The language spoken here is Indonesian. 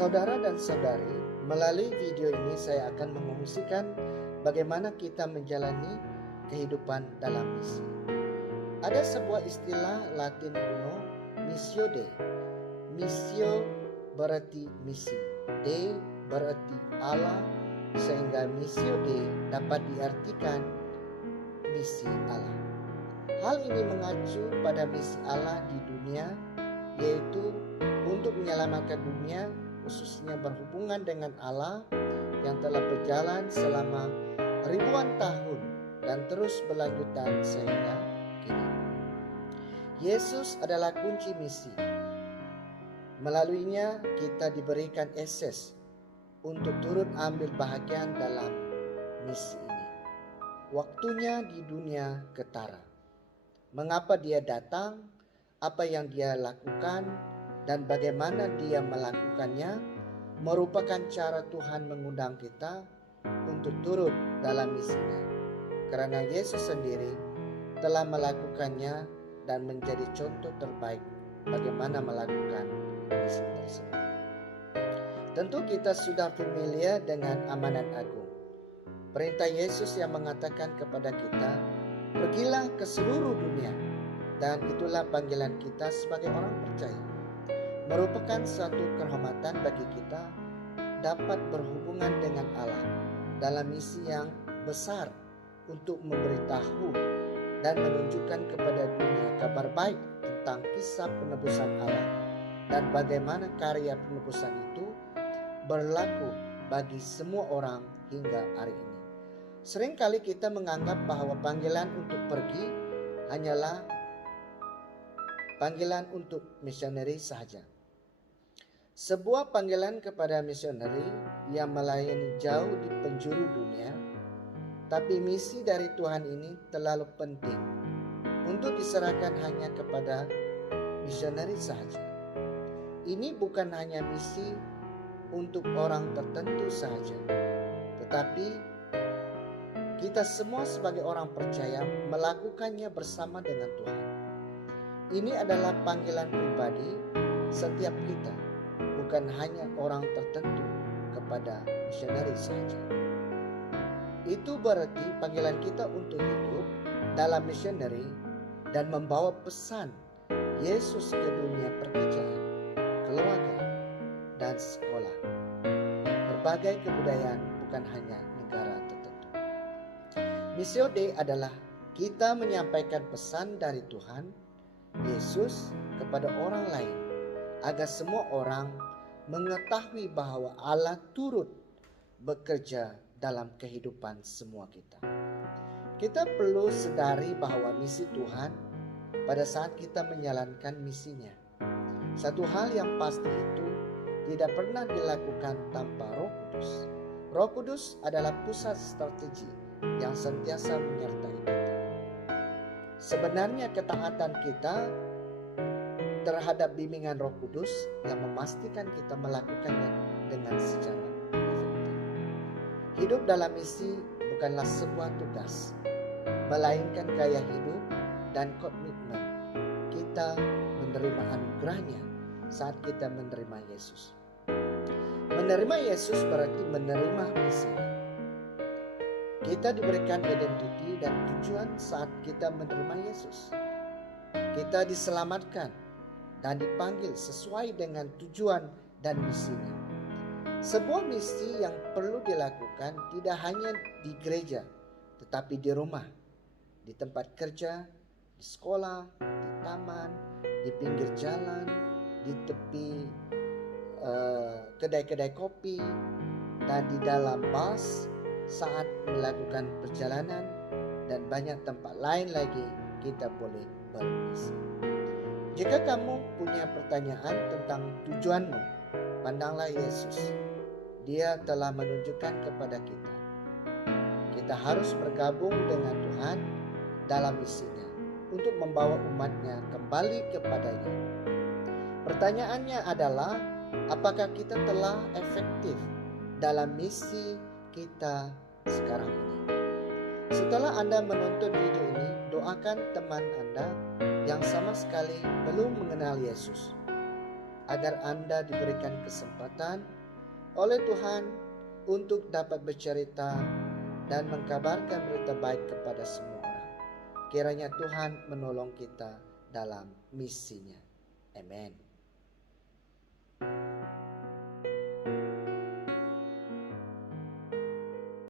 Saudara dan saudari, melalui video ini saya akan mengungsikan bagaimana kita menjalani kehidupan dalam misi. Ada sebuah istilah Latin kuno, missio Dei. Missio berarti misi, Dei berarti Allah, sehingga missio Dei dapat diartikan misi Allah. Hal ini mengacu pada misi Allah di dunia, yaitu untuk menyelamatkan dunia, khususnya berhubungan dengan Allah yang telah berjalan selama ribuan tahun dan terus berlanjutan sehingga kini. Yesus adalah kunci misi. Melaluinya kita diberikan akses untuk turut ambil bahagian dalam misi ini. Waktunya di dunia ketara. Mengapa dia datang, apa yang dia lakukan, dan bagaimana dia melakukannya merupakan cara Tuhan mengundang kita untuk turut dalam misinya. Karena Yesus sendiri telah melakukannya dan menjadi contoh terbaik bagaimana melakukan misi tersebut. Tentu kita sudah familiar dengan amanat agung. Perintah Yesus yang mengatakan kepada kita, pergilah ke seluruh dunia, dan itulah panggilan kita sebagai orang percaya. Merupakan suatu kehormatan bagi kita dapat berhubungan dengan Allah dalam misi yang besar untuk memberitahu dan menunjukkan kepada dunia kabar baik tentang kisah penebusan Allah dan bagaimana karya penebusan itu berlaku bagi semua orang hingga hari ini. Seringkali kita menganggap bahwa panggilan untuk pergi hanyalah panggilan untuk misioneri saja. Sebuah panggilan kepada misioneri yang melayani jauh di penjuru dunia, tapi misi dari Tuhan ini terlalu penting untuk diserahkan hanya kepada misioneri saja. Ini bukan hanya misi untuk orang tertentu saja, tetapi kita semua sebagai orang percaya melakukannya bersama dengan Tuhan. Ini adalah panggilan pribadi setiap kita, bukan hanya orang tertentu kepada misioneri saja. Itu berarti panggilan kita untuk hidup dalam misioneri dan membawa pesan Yesus ke dunia pekerjaan, keluarga, dan sekolah. Berbagai kebudayaan, bukan hanya negara tertentu. Missio Dei adalah kita menyampaikan pesan dari Tuhan Yesus kepada orang lain agar semua orang mengetahui bahwa Allah turut bekerja dalam kehidupan semua kita. Kita perlu sadari bahwa misi Tuhan pada saat kita menjalankan misinya. Satu hal yang pasti itu tidak pernah dilakukan tanpa Roh Kudus. Roh Kudus adalah pusat strategi yang sentiasa menyertai kita. Sebenarnya ketaatan kita terhadap bimbingan Roh Kudus yang memastikan kita melakukannya dengan secara efektif. Hidup dalam misi bukanlah sebuah tugas, melainkan gaya hidup dan komitmen kita menerima anugerahnya saat kita menerima Yesus. Menerima Yesus berarti menerima misinya. Kita diberikan identiti dan tujuan saat kita menerima Yesus. Kita diselamatkan dan dipanggil sesuai dengan tujuan dan misinya. Sebuah misi yang perlu dilakukan tidak hanya di gereja, tetapi di rumah, di tempat kerja, di sekolah, di taman, di pinggir jalan, di tepi kedai-kedai kopi, dan di dalam bus saat melakukan perjalanan, dan banyak tempat lain lagi kita boleh bermisi. Jika kamu punya pertanyaan tentang tujuanmu, pandanglah Yesus. Dia telah menunjukkan kepada kita. Kita harus bergabung dengan Tuhan dalam misinya untuk membawa umatnya kembali kepadanya. Pertanyaannya adalah, apakah kita telah efektif dalam misi kita sekarang ini? Setelah Anda menonton video ini, doakan teman Anda yang sama sekali belum mengenal Yesus agar Anda diberikan kesempatan oleh Tuhan untuk dapat bercerita dan mengkabarkan berita baik kepada semua orang. Kiranya Tuhan menolong kita dalam misinya. Amin.